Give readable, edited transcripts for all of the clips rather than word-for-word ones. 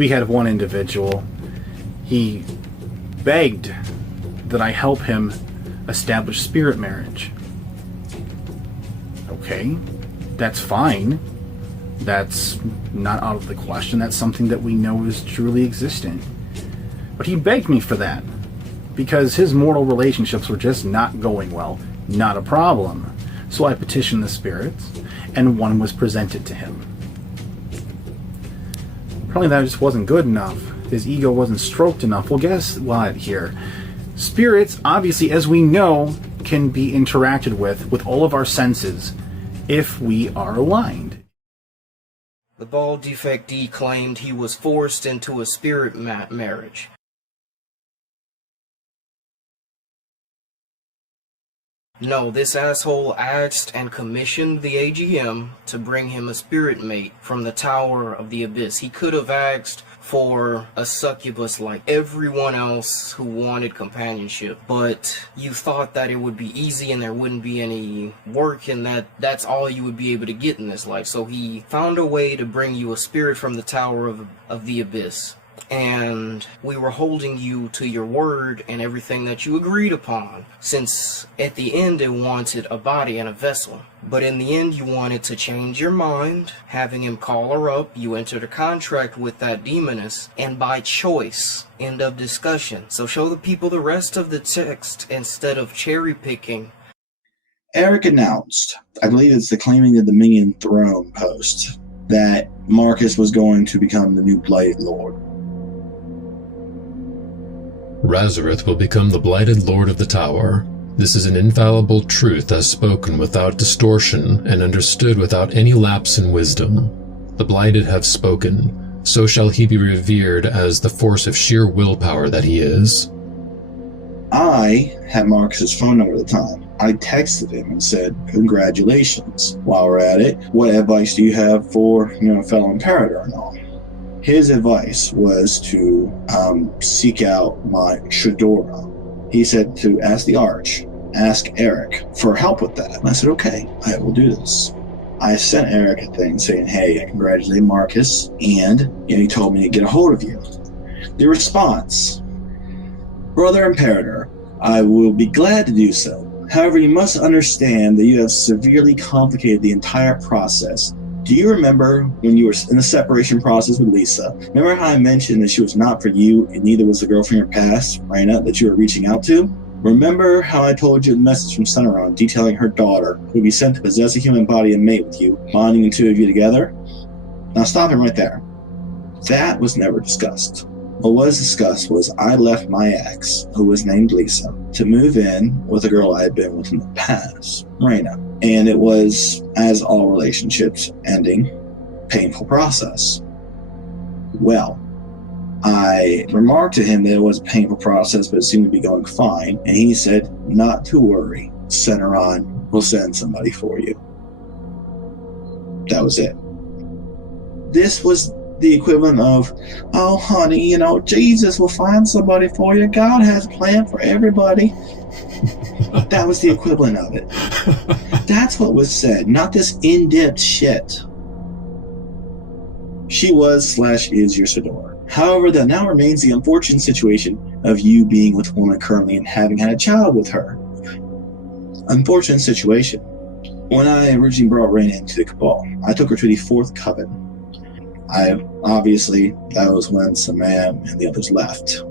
We had one individual. He begged that I help him establish spirit marriage. Okay, that's fine. That's not out of the question. That's something that we know is truly existent. But he begged me for that because his mortal relationships were just not going well. Not a problem. So I petitioned the spirits, and one was presented to him. Probably that just wasn't good enough. His ego wasn't stroked enough. Well, guess what here? Spirits, obviously, as we know, can be interacted with all of our senses if we are aligned. The bald defectee claimed he was forced into a spirit marriage. No, this asshole asked and commissioned the AGM to bring him a spirit mate from the Tower of the Abyss. He could have asked for a succubus like everyone else who wanted companionship, but you thought that it would be easy and there wouldn't be any work and that's all you would be able to get in this life. So he found a way to bring you a spirit from the Tower of the Abyss. And we were holding you to your word and everything that you agreed upon, since at the end it wanted a body and a vessel. But in the end you wanted to change your mind, having him call her up. You entered a contract with that demoness, and by choice. End of discussion. So show the people the rest of the text instead of cherry picking. Eric announced, I believe it's the Claiming the Dominion Throne post, that Marcus was going to become the new Blighted Lord. Razareth will become the Blighted Lord of the Tower. This is an infallible truth as spoken without distortion and understood without any lapse in wisdom. The Blighted have spoken, so shall he be revered as the force of sheer willpower that he is. I had Marcus's phone number at the time. I texted him and said, congratulations. While we're at it, what advice do you have for, fellow Imperator and all? His advice was to seek out my Shadora. He said to ask the Arch, ask Eric for help with that. And I said, okay, I will do this. I sent Eric a thing saying, hey, I congratulate Marcus, and he told me to get a hold of you. The response, Brother Imperator, I will be glad to do so. However, you must understand that you have severely complicated the entire process. Do you remember when you were in the separation process with Lisa? Remember how I mentioned that she was not for you and neither was the girl from your past, Raina, that you were reaching out to? Remember how I told you the message from Sunneron detailing her daughter who would be sent to possess a human body and mate with you, bonding the two of you together? Now stop him right there. That was never discussed. What was discussed was I left my ex, who was named Lisa, to move in with a girl I had been with in the past, Raina. And it was, as all relationships ending, painful process. Well, I remarked to him that it was a painful process, but it seemed to be going fine. And he said, not to worry, Sunneron will send somebody for you. That was it. This was the equivalent of, oh, honey, Jesus will find somebody for you. God has a plan for everybody. That was the equivalent of it. That's what was said, not this in-depth shit. She was/is your Sador. However, that now remains the unfortunate situation of you being with a woman currently and having had a child with her. Unfortunate situation. When I originally brought Raina into the Cabal, I took her to the Fourth Coven. Obviously, that was when Samam and the others left.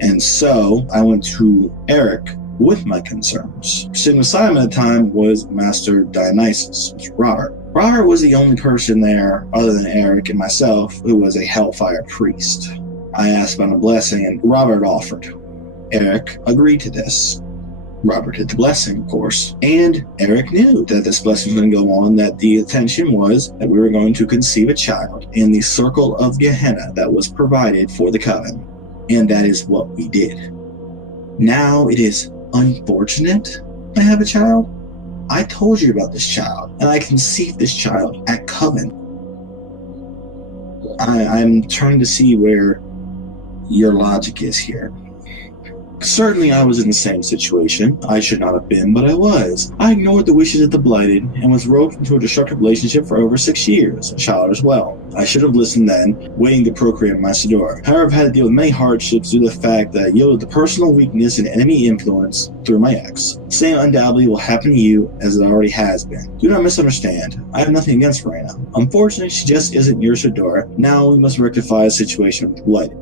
And so, I went to Eric with my concerns. Sitting beside him at the time was Master Dionysus, Robert. Robert was the only person there, other than Eric and myself, who was a Hellfire priest. I asked about a blessing, and Robert offered. Eric agreed to this. Robert did the blessing, of course, and Eric knew that this blessing was going to go on, that the intention was that we were going to conceive a child in the circle of Gehenna that was provided for the coven, and that is what we did. Now it is unfortunate I have a child. I told you about this child, and I conceived this child at Coven. I'm trying to see where your logic is here. Certainly I was in the same situation. I should not have been, but I was. I ignored the wishes of the Blighted and was roped into a destructive relationship for over 6 years, a child as well. I should have listened then, waiting to procreate my Sidora. However, I've had to deal with many hardships due to the fact that I yielded to personal weakness and enemy influence through my ex. The same undoubtedly will happen to you as it already has been. Do not misunderstand. I have nothing against Reyna. Unfortunately, she just isn't your Sidora. Now we must rectify the situation with the Blighted.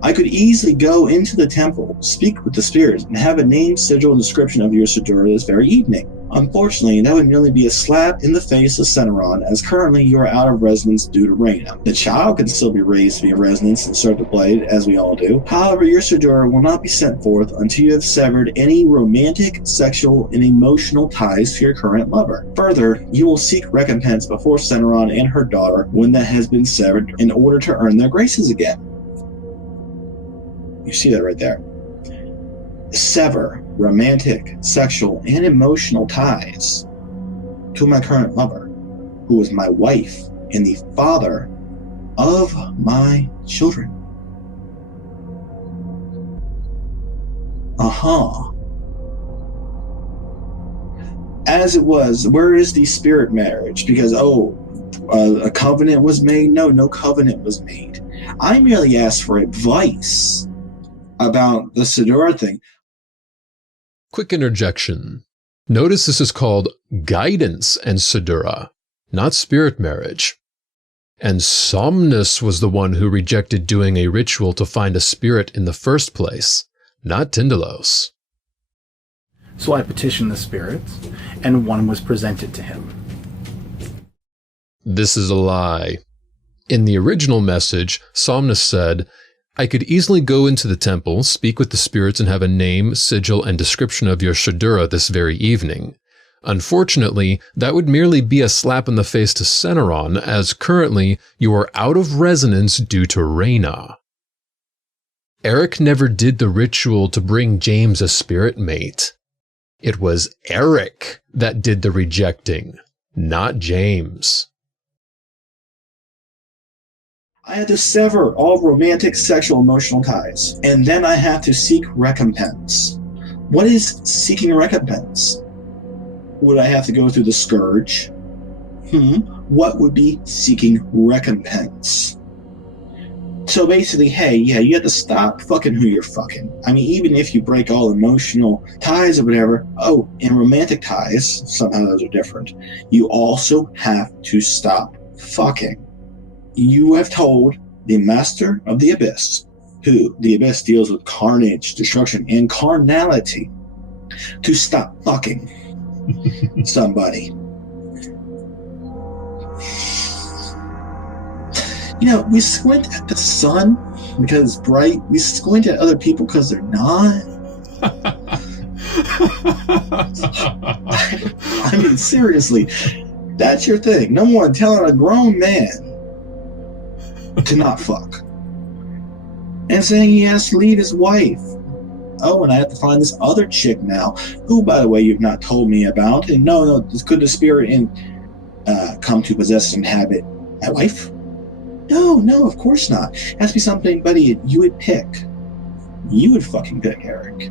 I could easily go into the temple, speak with the spirits, and have a name, sigil, and description of your Sidora this very evening. Unfortunately, that would merely be a slap in the face of Ceneron, as currently you are out of residence due to Reyna. The child can still be raised to be in residence and serve the Blade, as we all do. However, your Sidora will not be sent forth until you have severed any romantic, sexual, and emotional ties to your current lover. Further, you will seek recompense before Ceneron and her daughter when that has been severed in order to earn their graces again. You see that right there. Sever romantic, sexual, and emotional ties to my current lover, who is my wife and the father of my children. As it was, where is the spirit marriage? Because, a covenant was made? No covenant was made. I merely asked for advice about the Sidora thing. Quick interjection. Notice this is called guidance and Sidora, not spirit marriage. And Somnus was the one who rejected doing a ritual to find a spirit in the first place, not Tyndalos. So I petitioned the spirits, and one was presented to him. This is a lie. In the original message, Somnus said, I could easily go into the temple, speak with the spirits, and have a name, sigil, and description of your Sidora this very evening. Unfortunately, that would merely be a slap in the face to Ceneron, as currently you are out of resonance due to Reyna. Eric never did the ritual to bring James a spirit mate. It was Eric that did the rejecting, not James. I had to sever all romantic, sexual, emotional ties, and then I had to seek recompense. What is seeking recompense? Would I have to go through the scourge? What would be seeking recompense? So basically, hey, yeah, you have to stop fucking who you're fucking. I mean, even if you break all emotional ties or whatever, and romantic ties, somehow those are different, you also have to stop fucking. You have told the Master of the Abyss, who the Abyss deals with carnage, destruction, and carnality, to stop fucking somebody. You know, we squint at the sun because it's bright. We squint at other people because they're not. I mean, seriously, that's your thing. No one telling a grown man to not fuck. And saying he has to leave his wife. And I have to find this other chick now, who, by the way, you've not told me about. And no, could the spirit come to possess and inhabit my wife? No, of course not. It has to be somebody you would pick. You would fucking pick, Eric.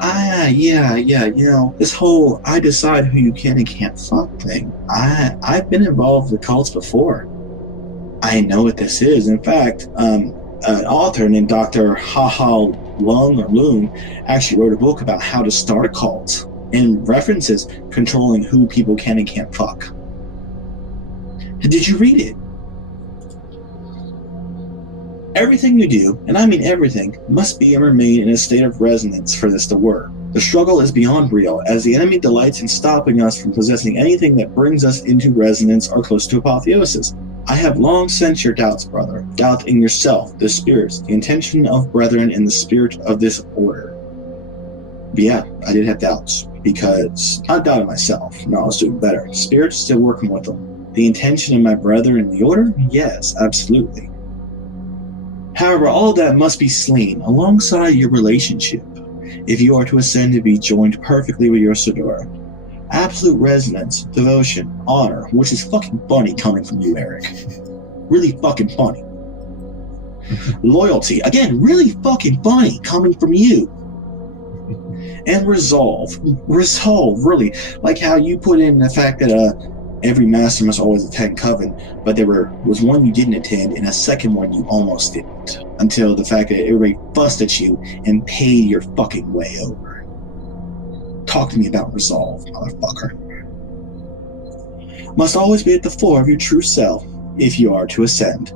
Yeah, you know, this whole I decide who you can and can't fuck thing. I've been involved with cults before. I know what this is. In fact, an author named Dr. Haha Loon actually wrote a book about how to start a cult and references controlling who people can and can't fuck. Did you read it? Everything you do, and I mean everything, must be and remain in a state of resonance for this to work. The struggle is beyond real, as the enemy delights in stopping us from possessing anything that brings us into resonance or close to apotheosis. I have long sensed your doubts, brother. Doubt in yourself, the spirits, the intention of brethren, and the spirit of this order. But yeah, I did have doubts, because I doubted myself. No, I was doing better. Spirits still working with them. The intention of my brethren in the order? Yes, absolutely. However, all of that must be slain alongside your relationship, if you are to ascend to be joined perfectly with your Sidora. Absolute resonance, devotion, honor, which is fucking funny coming from you, Eric. Really fucking funny. Loyalty, again, really fucking funny coming from you. And resolve, really, like how you put in the fact that every master must always attend Coven, but there was one you didn't attend and a second one you almost didn't, until the fact that everybody fussed at you and paid your fucking way over. Talk to me about resolve, motherfucker. Must always be at the fore of your true self if you are to ascend.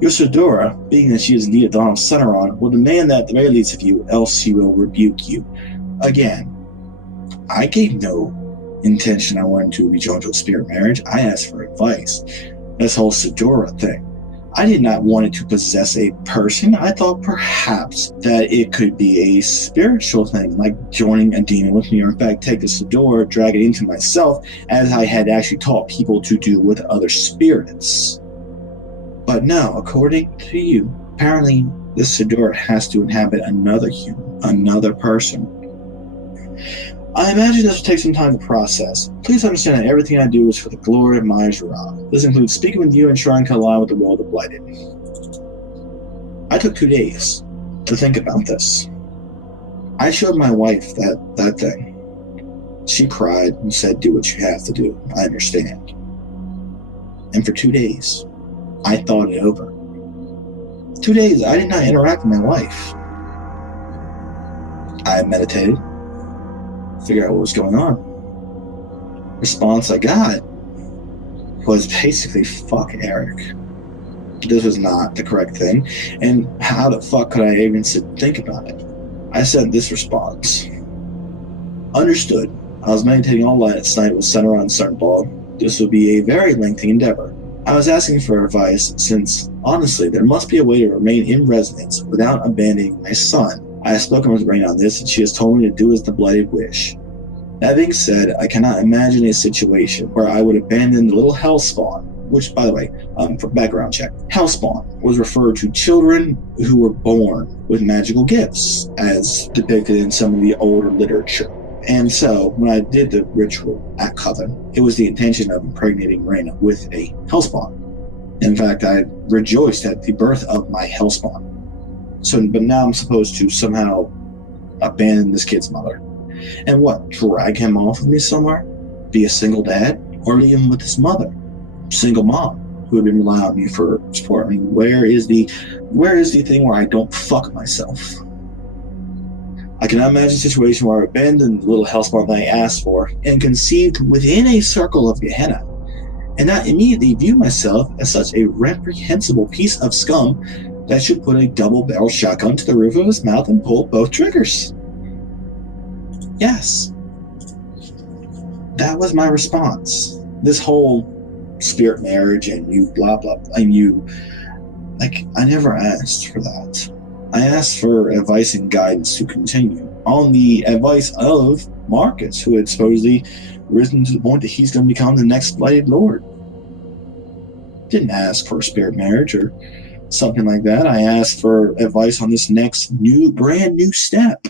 Your Sedora, being that she is indeed a dawn of Suneron, will demand that at the very least of you, else she will rebuke you. Again, I gave no intention I wanted to be joined to a spirit marriage. I asked for advice. This whole Sedora thing, I did not want it to possess a person. I thought perhaps that it could be a spiritual thing, like joining a demon with me, or in fact take the Sedora, drag it into myself, as I had actually taught people to do with other spirits. But no, according to you, apparently this Sedora has to inhabit another human, another person. I imagine this will take some time to process. Please understand that everything I do is for the glory of Maya Jurah. This includes speaking with you and trying to align with the will of the Blighted. I took 2 days to think about this. I showed my wife that thing. She cried and said, do what you have to do. I understand. And for 2 days, I thought it over. 2 days, I did not interact with my wife. I meditated, figure out what was going on. Response I got was basically, fuck Eric. This was not the correct thing, and how the fuck could I even think about it? I sent this response. Understood. I was meditating all last night with Suneron and Cernball. This would be a very lengthy endeavor. I was asking for advice since, honestly, there must be a way to remain in resonance without abandoning my son. I have spoken with Rain on this, and she has told me to do as the Blighted wish. That being said, I cannot imagine a situation where I would abandon the little Hellspawn, which, by the way, for background check, Hellspawn was referred to children who were born with magical gifts, as depicted in some of the older literature. And so, when I did the ritual at Coven, it was the intention of impregnating Reyna with a Hellspawn. In fact, I rejoiced at the birth of my Hellspawn. But now I'm supposed to somehow abandon this kid's mother. And what, drag him off with me somewhere? Be a single dad? Or even with his mother? Single mom, who had been relying on me for support. I mean, where is the thing where I don't fuck myself? I cannot imagine a situation where I abandoned the little Hellspawn that I asked for and conceived within a circle of Gehenna, and not immediately view myself as such a reprehensible piece of scum that should put a double-barrel shotgun to the roof of his mouth and pull both triggers. Yes. That was my response. This whole spirit marriage and you blah blah, and you, like, I never asked for that. I asked for advice and guidance to continue on the advice of Marcus, who had supposedly risen to the point that he's going to become the next Blighted Lord. Didn't ask for a spirit marriage or something like that. I asked for advice on this next brand new step.